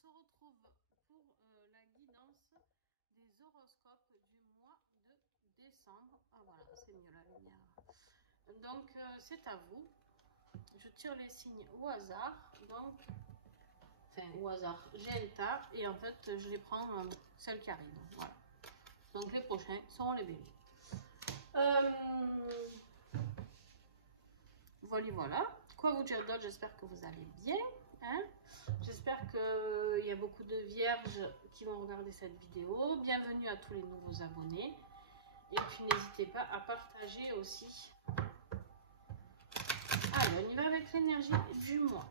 se retrouve pour la guidance des horoscopes du mois de décembre. Ah voilà, c'est mieux la lumière. Donc c'est à vous. Je tire les signes au hasard. Donc, enfin au hasard, j'ai un tas et en fait je les prends celles qui arrivent. Voilà. Donc les prochains seront les béliers. Voilà. Quoi vous dire d'autre? J'espère que vous allez bien. Hein, j'espère qu'il y a beaucoup de vierges qui vont regarder cette vidéo. Bienvenue à tous les nouveaux abonnés. Et puis n'hésitez pas à partager aussi. Allez, on y va avec l'énergie du mois.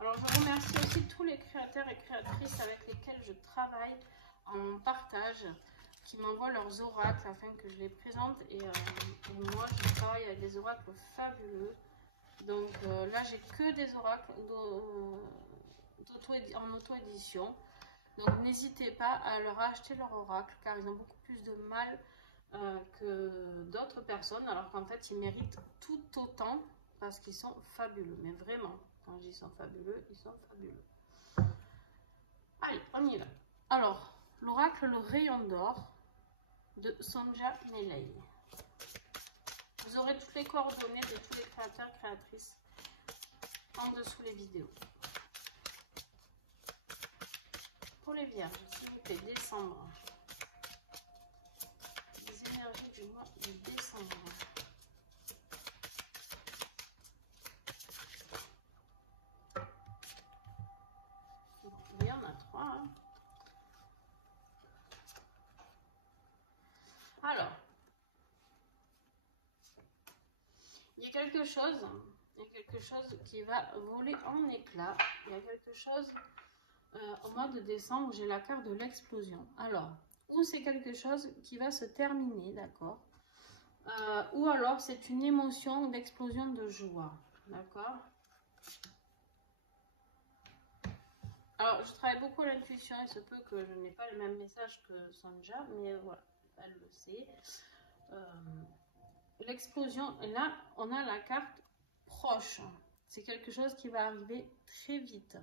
Alors je remercie aussi tous les créateurs et créatrices avec lesquels je travaille en partage, qui m'envoient leurs oracles afin que je les présente. Et moi je travaille avec des oracles fabuleux. Donc là, j'ai que des oracles en auto-édition. Donc n'hésitez pas à leur acheter leur oracle car ils ont beaucoup plus de mal que d'autres personnes. Alors qu'en fait, ils méritent tout autant parce qu'ils sont fabuleux. Mais vraiment, quand je dis sont fabuleux, ils sont fabuleux. Allez, on y va. Alors, l'oracle Le Rayon d'Or de Sonja Nelei. Vous aurez toutes les coordonnées de tous les créateurs et créatrices en dessous les vidéos. Pour les vierges, s'il vous plaît, décembre. Les énergies du mois de décembre. Bon, il y en a 3. Hein. Alors, il y a quelque chose qui va voler en éclats. Il y a quelque chose au mois de décembre, j'ai la carte de l'explosion. Alors, ou c'est quelque chose qui va se terminer, d'accord, ou alors c'est une émotion d'explosion de joie, d'accord. Alors, je travaille beaucoup à l'intuition, il se peut que je n'ai pas le même message que Sonja, mais voilà, elle le sait. L'explosion, et là, on a la carte proche. C'est quelque chose qui va arriver très vite.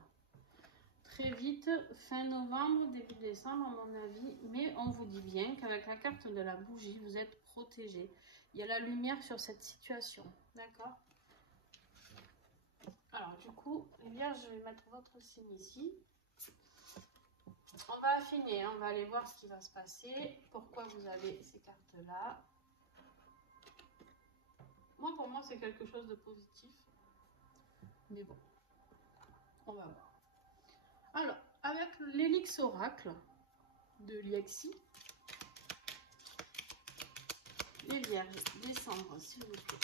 Très vite, fin novembre, début décembre, à mon avis. Mais on vous dit bien qu'avec la carte de la bougie, vous êtes protégé. Il y a la lumière sur cette situation. D'accord? Alors, du coup, les vierges, je vais mettre votre signe ici. On va affiner, on va aller voir ce qui va se passer. Pourquoi vous avez ces cartes-là. Moi, pour moi, c'est quelque chose de positif. Mais bon, on va voir. Alors, avec l'Helix Oracle de Liexi, les vierges, décembre, s'il vous plaît.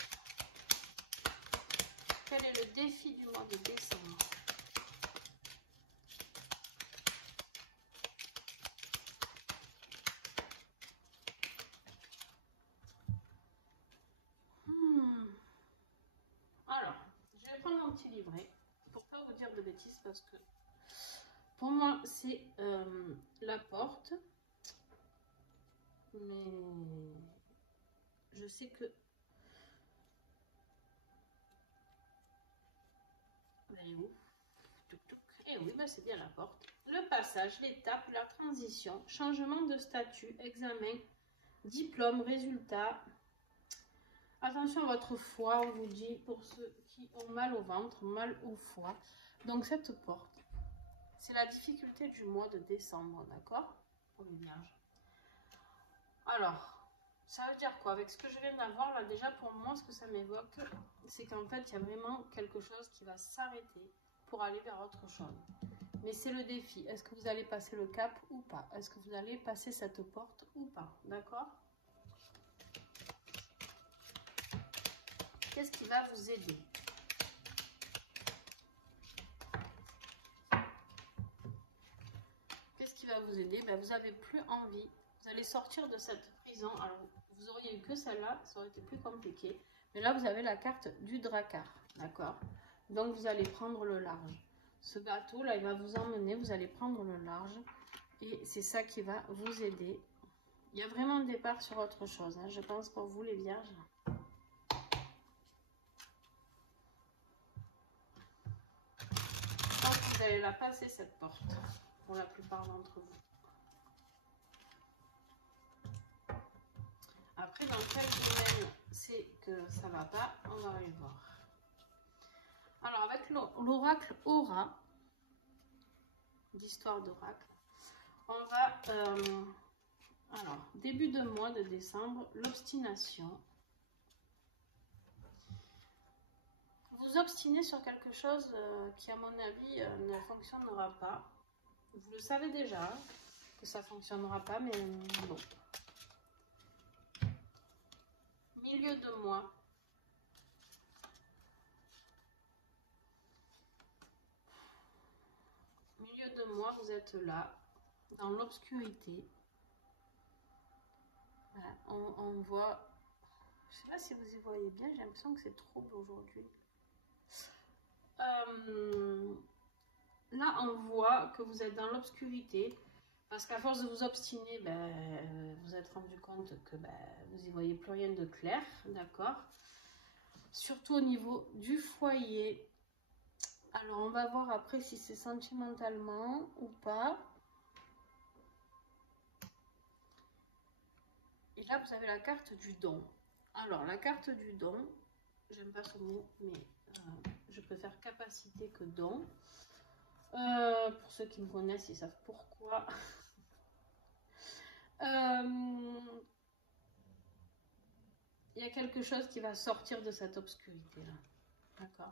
Quel est le défi du mois de décembre? Alors, je vais prendre mon petit livret pour pas vous dire de bêtises parce que pour moi c'est la porte, mais je sais que elle est où? Et oui, bah c'est bien la porte. Le passage, l'étape, la transition, changement de statut, examen, diplôme, résultat. Attention à votre foie, on vous dit, pour ceux qui ont mal au ventre, mal au foie. Donc cette porte, c'est la difficulté du mois de décembre, d'accord? Pour les vierges. Alors, ça veut dire quoi? Avec ce que je viens d'avoir là, déjà pour moi, ce que ça m'évoque, c'est qu'en fait, il y a vraiment quelque chose qui va s'arrêter pour aller vers autre chose. Mais c'est le défi. Est-ce que vous allez passer le cap ou pas? Est-ce que vous allez passer cette porte ou pas? D'accord? Qu'est-ce qui va vous aider? Qu'est-ce qui va vous aider? Ben, vous n'avez plus envie. Vous allez sortir de cette prison. Alors, vous auriez eu que celle-là, ça aurait été plus compliqué. Mais là, vous avez la carte du Drakkar. D'accord? Donc, vous allez prendre le large. Ce bateau, là, il va vous emmener. Vous allez prendre le large. Et c'est ça qui va vous aider. Il y a vraiment un départ sur autre chose, hein, je pense, pour vous, les vierges. allez la passer cette porte, pour la plupart d'entre vous. Après, dans quel domaine c'est que ça va pas, on va aller voir. Alors, avec l'oracle Aura, d'histoire d'oracle, on va... alors, début de mois de décembre, l'obstination. Vous obstinez sur quelque chose qui, à mon avis, ne fonctionnera pas. Vous le savez déjà, hein, que ça ne fonctionnera pas, mais bon. Milieu de mois. Milieu de mois, vous êtes là, dans l'obscurité. Voilà, on voit... Je ne sais pas si vous y voyez bien, j'ai l'impression que c'est trouble aujourd'hui. Là, on voit que vous êtes dans l'obscurité. Parce qu'à force de vous obstiner, vous êtes rendu compte que vous n'y voyez plus rien de clair, d'accord? Surtout au niveau du foyer. Alors, on va voir après si c'est sentimentalement ou pas. Et là, vous avez la carte du don. Alors, la carte du don, j'aime pas ce mot, mais je préfère capacité que don. Pour ceux qui me connaissent, ils savent pourquoi. Il y a quelque chose qui va sortir de cette obscurité là, d'accord?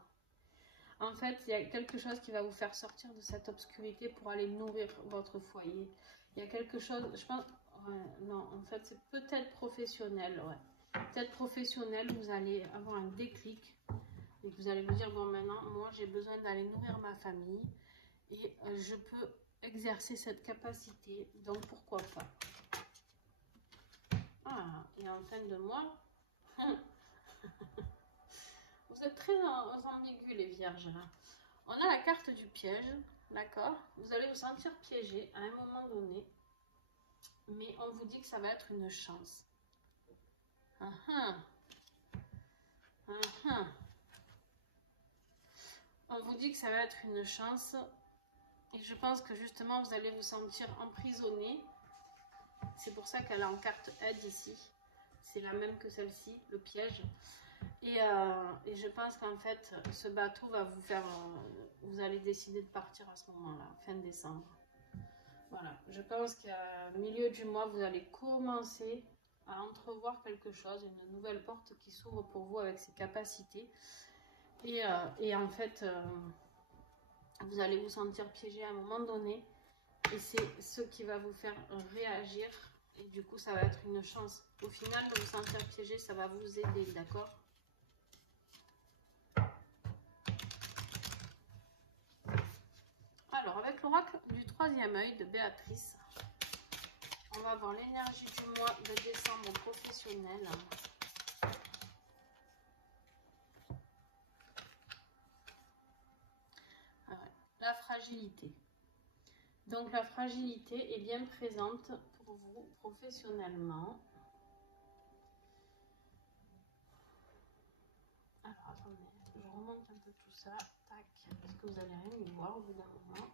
En fait, il y a quelque chose qui va vous faire sortir de cette obscurité pour aller nourrir votre foyer. Il y a quelque chose, je pense, ouais, non, en fait, c'est peut-être professionnel, ouais. Peut-être professionnel, vous allez avoir un déclic et vous allez vous dire, bon, maintenant, moi, j'ai besoin d'aller nourrir ma famille et je peux exercer cette capacité, donc pourquoi pas? Ah, et en fin de mois, vous êtes très ambigus les vierges là. On a la carte du piège, d'accord? Vous allez vous sentir piégé à un moment donné, mais on vous dit que ça va être une chance. On vous dit que ça va être une chance et je pense que justement vous allez vous sentir emprisonné. C'est pour ça qu'elle est en carte aide ici. C'est la même que celle-ci, le piège. Et je pense qu'en fait, ce bateau va vous faire... vous allez décider de partir à ce moment-là, fin décembre. Voilà, je pense qu'à milieu du mois, vous allez commencer à entrevoir quelque chose, une nouvelle porte qui s'ouvre pour vous avec ses capacités. Et en fait, vous allez vous sentir piégé à un moment donné. Et c'est ce qui va vous faire réagir. Et du coup, ça va être une chance. Au final, de vous sentir piégé, ça va vous aider, d'accord? Alors, avec l'oracle du troisième œil de Béatrice, on va voir l'énergie du mois de décembre professionnel. La fragilité. Donc, la fragilité est bien présente pour vous professionnellement. Alors, attendez, je remonte un peu tout ça. Tac, parce que vous n'allez rien y voir au bout d'un moment.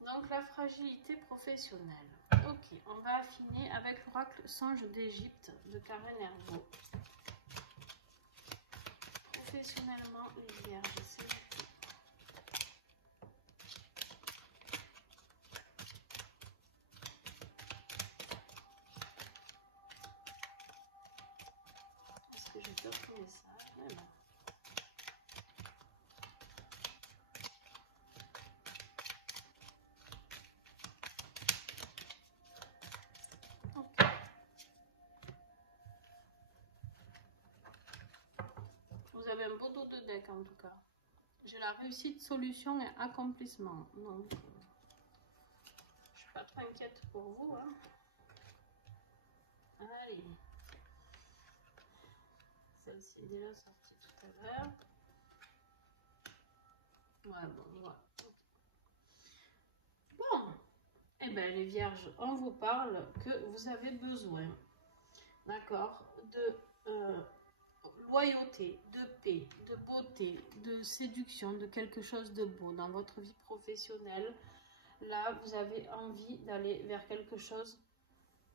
Donc, la fragilité professionnelle. Ok, on va affiner avec l'oracle Songe d'Égypte de Karen Hervaux. Professionnellement, les vierges, c'est est-ce que je peux trouver ça? Voilà. Vous avez un beau dos de deck en tout cas. J'ai la réussite, solution et accomplissement. Donc, je suis pas trop inquiète pour vous. Hein. Allez. Celle-ci est déjà sortie tout à l'heure. Ouais, bon, voilà. Bon. Eh bien, les vierges, on vous parle que vous avez besoin, d'accord, de loyauté, de paix, de beauté, de séduction, de quelque chose de beau dans votre vie professionnelle. Là, vous avez envie d'aller vers quelque chose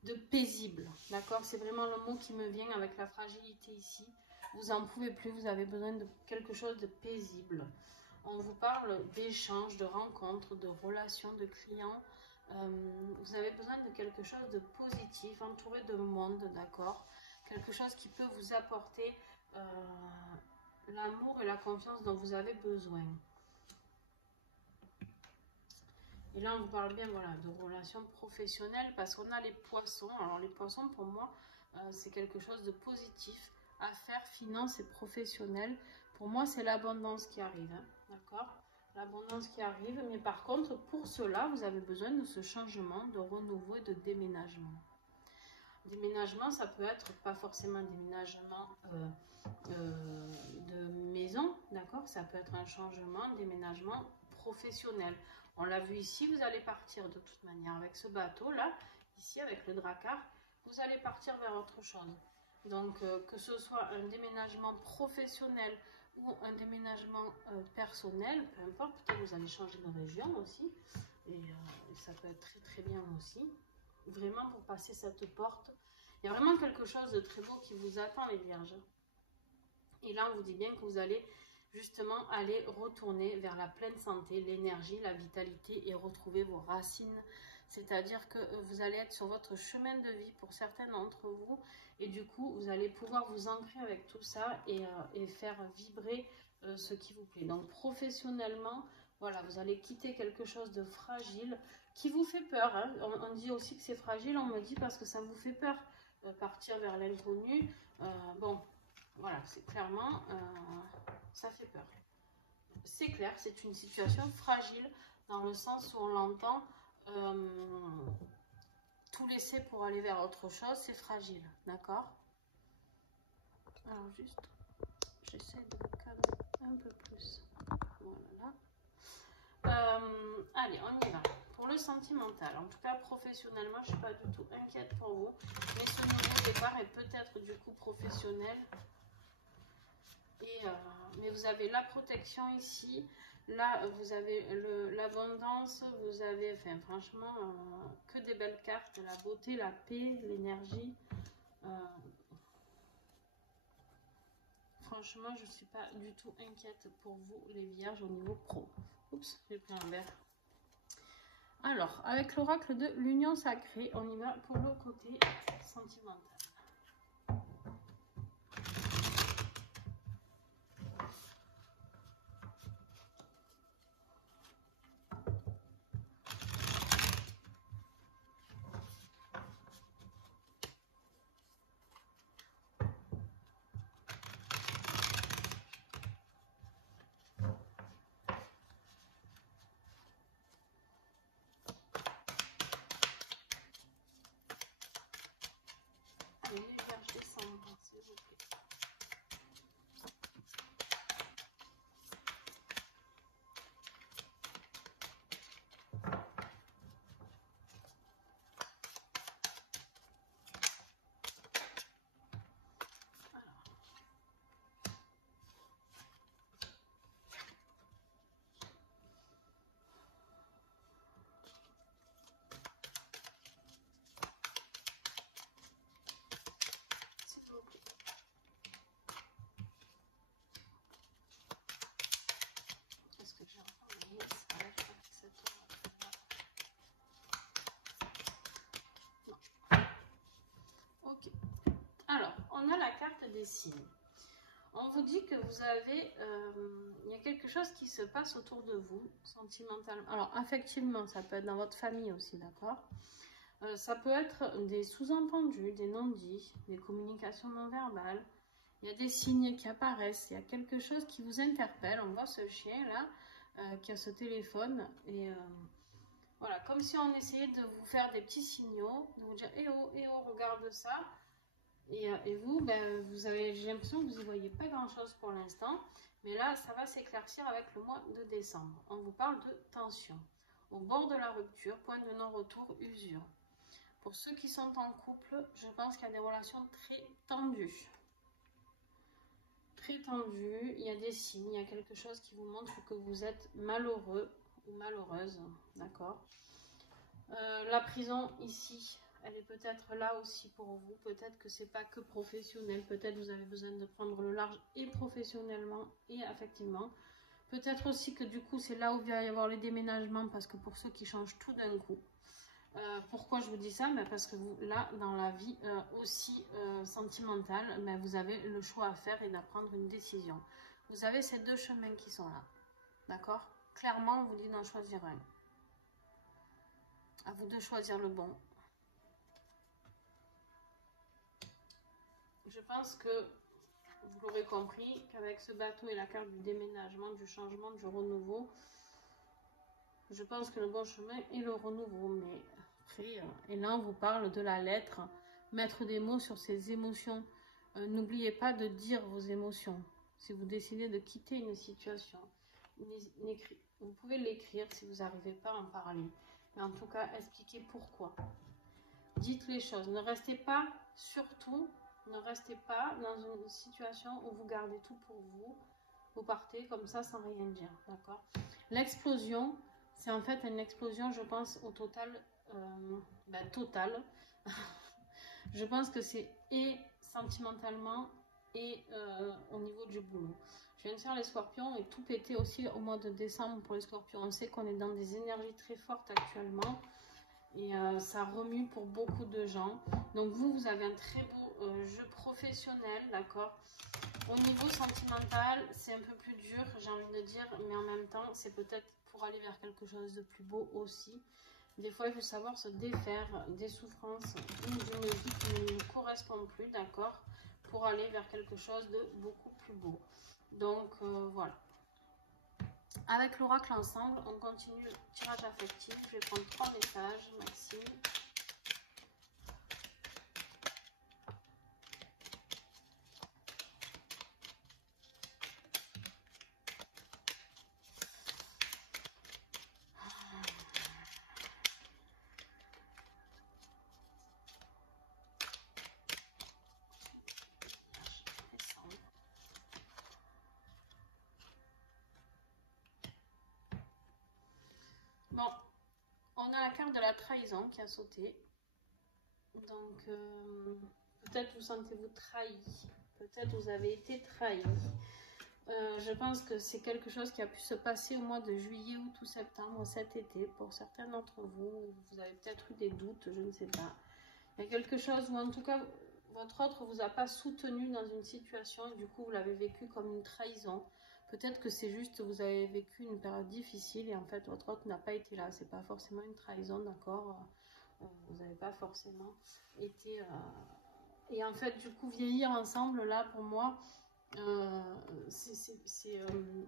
de paisible, d'accord? C'est vraiment le mot qui me vient avec la fragilité ici. Vous n'en pouvez plus, vous avez besoin de quelque chose de paisible. On vous parle d'échanges, de rencontres, de relations, de clients. Vous avez besoin de quelque chose de positif, entouré de monde, d'accord? Quelque chose qui peut vous apporter l'amour et la confiance dont vous avez besoin. Et là, on vous parle bien, voilà, de relations professionnelles parce qu'on a les poissons. Alors, les poissons, pour moi, c'est quelque chose de positif. Affaires, finances et professionnelles. Pour moi, c'est l'abondance qui arrive, hein, d'accord? L'abondance qui arrive. Mais par contre, pour cela, vous avez besoin de ce changement, de renouveau et de déménagement. Déménagement, ça peut être pas forcément déménagement de maison, d'accord? Ça peut être un changement, déménagement professionnel. On l'a vu ici, vous allez partir de toute manière avec ce bateau-là, ici avec le Drakkar, vous allez partir vers autre chose. Donc, que ce soit un déménagement professionnel ou un déménagement personnel, peu importe, peut-être vous allez changer de région aussi, et ça peut être très très bien aussi. Vraiment pour passer cette porte, il y a vraiment quelque chose de très beau qui vous attend les vierges. Et là on vous dit bien que vous allez justement aller retourner vers la pleine santé, l'énergie, la vitalité et retrouver vos racines. C'est-à-dire que vous allez être sur votre chemin de vie pour certains d'entre vous et du coup vous allez pouvoir vous ancrer avec tout ça et faire vibrer ce qui vous plaît. Donc professionnellement, voilà, vous allez quitter quelque chose de fragile qui vous fait peur. Hein. On dit aussi que c'est fragile, on me dit parce que ça vous fait peur. Partir vers l'inconnu, bon, voilà, c'est clairement, ça fait peur. C'est clair, c'est une situation fragile dans le sens où on l'entend, tout laisser pour aller vers autre chose, c'est fragile, d'accord? Alors juste, j'essaie de vous cadrer un peu plus. Voilà. Allez, on y va. Pour le sentimental, en tout cas professionnellement, je ne suis pas du tout inquiète pour vous. Mais ce nouveau départ est peut-être du coup professionnel. Mais vous avez la protection ici. Là, vous avez l'abondance. Vous avez, enfin, franchement, que des belles cartes. La beauté, la paix, l'énergie. Franchement, je ne suis pas du tout inquiète pour vous, les vierges, au niveau pro. Oups, j'ai pris un verre. Alors, avec l'oracle de l'union sacrée, on y va pour le côté sentimental. Les vierges descendent, s'il vous plaît. Ok. Alors, on a la carte des signes. On vous dit que vous avez, il y a quelque chose qui se passe autour de vous, sentimentalement. Alors, affectivement, ça peut être dans votre famille aussi, d'accord? Ça peut être des sous-entendus, des non-dits, des communications non verbales. Il y a des signes qui apparaissent, il y a quelque chose qui vous interpelle. On voit ce chien-là qui a ce téléphone et voilà, comme si on essayait de vous faire des petits signaux, de vous dire « Eh oh, regarde ça !» Et vous, ben, j'ai l'impression que vous n'y voyez pas grand-chose pour l'instant. Mais là, ça va s'éclaircir avec le mois de décembre. On vous parle de tension. Au bord de la rupture, point de non-retour, usure. Pour ceux qui sont en couple, je pense qu'il y a des relations très tendues. tendu, il y a des signes, il y a quelque chose qui vous montre que vous êtes malheureux ou malheureuse, d'accord. La prison ici, elle est peut-être là aussi pour vous, peut-être que c'est pas que professionnel, peut-être vous avez besoin de prendre le large et professionnellement et affectivement. Peut-être aussi que du coup c'est là où il va y avoir les déménagements, parce que pour ceux qui changent tout d'un coup. Pourquoi je vous dis ça? Parce que vous, là, dans la vie aussi sentimentale, vous avez le choix à faire et d'apprendre une décision. Vous avez ces deux chemins qui sont là. D'accord? Clairement, on vous dit d'en choisir un. À vous de choisir le bon. Je pense que vous l'aurez compris, qu'avec ce bateau et la carte du déménagement, du changement, du renouveau, je pense que le bon chemin est le renouveau. Mais après, et là on vous parle de la lettre, mettre des mots sur ses émotions. N'oubliez pas de dire vos émotions. Si vous décidez de quitter une situation, vous pouvez l'écrire si vous n'arrivez pas à en parler. Mais en tout cas, expliquez pourquoi. Dites les choses. Ne restez pas, surtout, ne restez pas dans une situation où vous gardez tout pour vous. Vous partez comme ça sans rien dire, d'accord? L'explosion, c'est en fait une explosion, je pense, au total, total. Je pense que c'est et sentimentalement et au niveau du boulot. Je viens de faire les scorpions et tout pétait aussi au mois de décembre pour les scorpions. On sait qu'on est dans des énergies très fortes actuellement et ça remue pour beaucoup de gens. Donc vous avez un très beau jeu professionnel, d'accord? Au niveau sentimental, c'est un peu plus dur, j'ai envie de dire, mais en même temps, c'est peut-être pour aller vers quelque chose de plus beau aussi. Des fois, il faut savoir se défaire des souffrances ou d'une vie qui ne nous correspond plus, d'accord, pour aller vers quelque chose de beaucoup plus beau. Donc, voilà. Avec l'oracle ensemble, on continue le tirage affectif. Je vais prendre 3 messages, Maxime. Bon, on a la carte de la trahison qui a sauté. Donc, peut-être vous sentez-vous trahi. Peut-être vous avez été trahi. Je pense que c'est quelque chose qui a pu se passer au mois de juillet, août ou septembre, cet été. Pour certains d'entre vous, vous avez peut-être eu des doutes, je ne sais pas. Il y a quelque chose où en tout cas, votre autre ne vous a pas soutenu dans une situation et du coup, vous l'avez vécu comme une trahison. Peut-être que c'est juste que vous avez vécu une période difficile et en fait, votre autre n'a pas été là. C'est pas forcément une trahison, d'accord? Vous n'avez pas forcément été... Et en fait, du coup, vieillir ensemble, là, pour moi...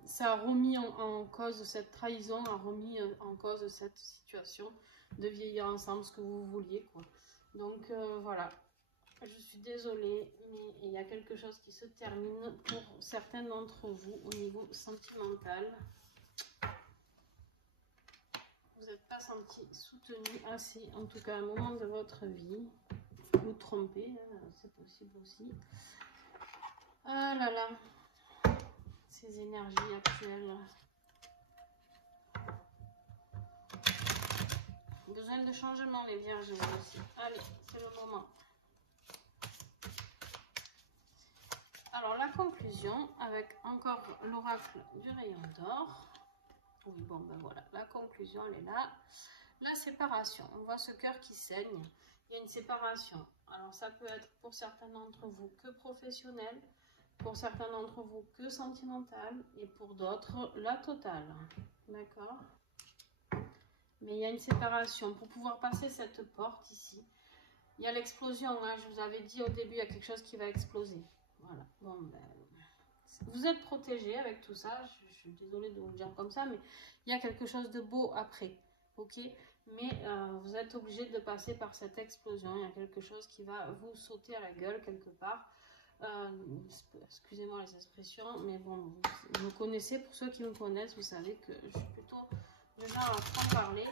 ça a remis en cause cette trahison, a remis en cause cette situation de vieillir ensemble, ce que vous vouliez, quoi. Donc voilà, je suis désolée, mais il y a quelque chose qui se termine pour certains d'entre vous au niveau sentimental. Vous n'êtes pas senti soutenu assez, en tout cas à un moment de votre vie. Vous trompez, hein, c'est possible aussi. Ah là là, ces énergies actuelles. Besoin de changement, les vierges aussi. Allez, c'est le moment. Alors, la conclusion, avec encore l'oracle du rayon d'or. Oui, bon, ben voilà, la conclusion, elle est là. La séparation, on voit ce cœur qui saigne. Il y a une séparation. Alors, ça peut être pour certains d'entre vous que professionnel, pour certains d'entre vous que sentimental, et pour d'autres, la totale. D'accord? Mais il y a une séparation. Pour pouvoir passer cette porte ici, il y a l'explosion. Hein. Je vous avais dit au début, il y a quelque chose qui va exploser. Voilà. Bon, ben, vous êtes protégé avec tout ça. Je suis désolée de vous le dire comme ça, mais il y a quelque chose de beau après. Ok? Mais vous êtes obligé de passer par cette explosion. Il y a quelque chose qui va vous sauter à la gueule quelque part. Excusez-moi les expressions, mais bon, vous connaissez, pour ceux qui me connaissent, vous savez que je suis plutôt du genre à trop parler.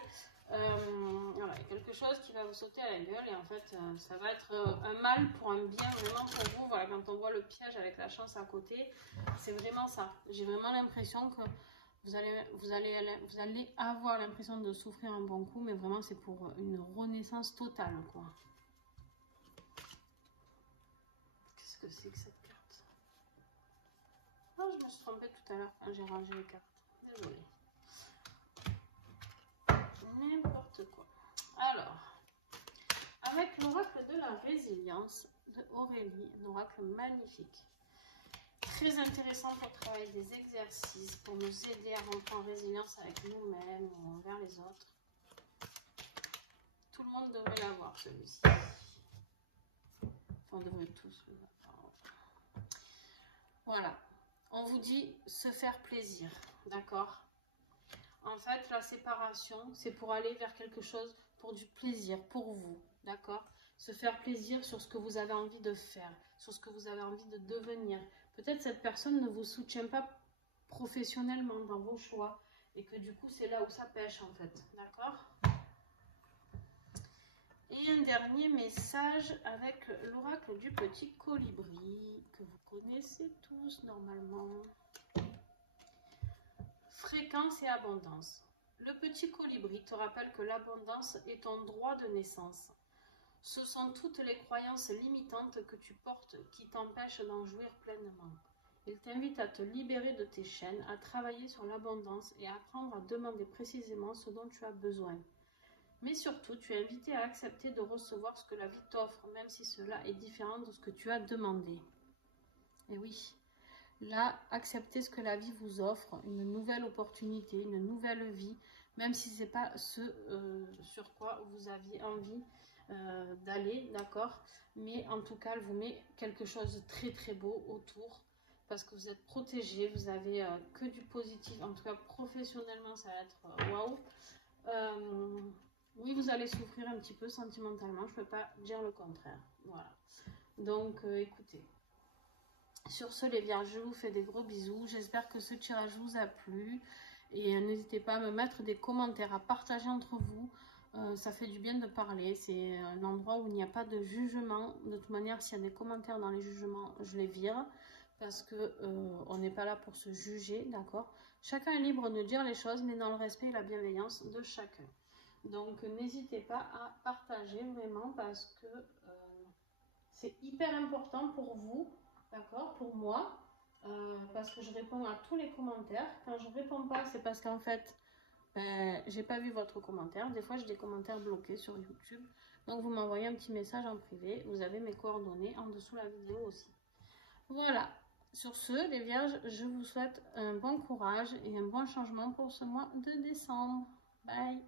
Voilà, quelque chose qui va vous sauter à la gueule et en fait ça va être un mal pour un bien vraiment pour vous. Voilà, quand on voit le piège avec la chance à côté, c'est vraiment ça. J'ai vraiment l'impression que vous allez avoir l'impression de souffrir un bon coup, mais vraiment c'est pour une renaissance totale, quoi. Qu'est-ce que c'est que cette carte? Oh, je me suis trompée tout à l'heure quand j'ai rangé les cartes. Désolée. N'importe quoi. Alors, avec l'oracle de la résilience de Aurélie, un oracle magnifique. Très intéressant pour travailler des exercices, pour nous aider à rentrer en résilience avec nous-mêmes ou envers les autres. Tout le monde devrait l'avoir, celui-ci. Enfin, on devrait tous l'avoir. Voilà. On vous dit se faire plaisir, d'accord? En fait, la séparation, c'est pour aller vers quelque chose, pour du plaisir, pour vous, d'accord? Se faire plaisir sur ce que vous avez envie de faire, sur ce que vous avez envie de devenir. Peut-être cette personne ne vous soutient pas professionnellement dans vos choix et que du coup, c'est là où ça pêche en fait, d'accord? Et un dernier message avec l'oracle du petit colibri que vous connaissez tous normalement. Fréquence et abondance. Le petit colibri te rappelle que l'abondance est ton droit de naissance. Ce sont toutes les croyances limitantes que tu portes qui t'empêchent d'en jouir pleinement. Il t'invite à te libérer de tes chaînes, à travailler sur l'abondance et à apprendre à demander précisément ce dont tu as besoin. Mais surtout, tu es invité à accepter de recevoir ce que la vie t'offre, même si cela est différent de ce que tu as demandé. Et oui. Là, acceptez ce que la vie vous offre, une nouvelle opportunité, une nouvelle vie, même si ce n'est pas ce sur quoi vous aviez envie d'aller, d'accord? Mais en tout cas, elle vous met quelque chose de très très beau autour, parce que vous êtes protégé, vous avez que du positif, en tout cas professionnellement, ça va être waouh. Oui, vous allez souffrir un petit peu sentimentalement, je ne peux pas dire le contraire, voilà. Donc, écoutez. Sur ce, les vierges, je vous fais des gros bisous. J'espère que ce tirage vous a plu. Et n'hésitez pas à me mettre des commentaires, à partager entre vous. Ça fait du bien de parler. C'est un endroit où il n'y a pas de jugement. De toute manière, s'il y a des commentaires dans les jugements, je les vire. Parce que on n'est pas là pour se juger, d'accord? Chacun est libre de dire les choses, mais dans le respect et la bienveillance de chacun. Donc, n'hésitez pas à partager vraiment parce que c'est hyper important pour vous. D'accord, pour moi, parce que je réponds à tous les commentaires. Quand je réponds pas, c'est parce qu'en fait, j'ai pas vu votre commentaire. Des fois, j'ai des commentaires bloqués sur YouTube. Donc, vous m'envoyez un petit message en privé. Vous avez mes coordonnées en dessous de la vidéo aussi. Voilà. Sur ce, les vierges, je vous souhaite un bon courage et un bon changement pour ce mois de décembre. Bye!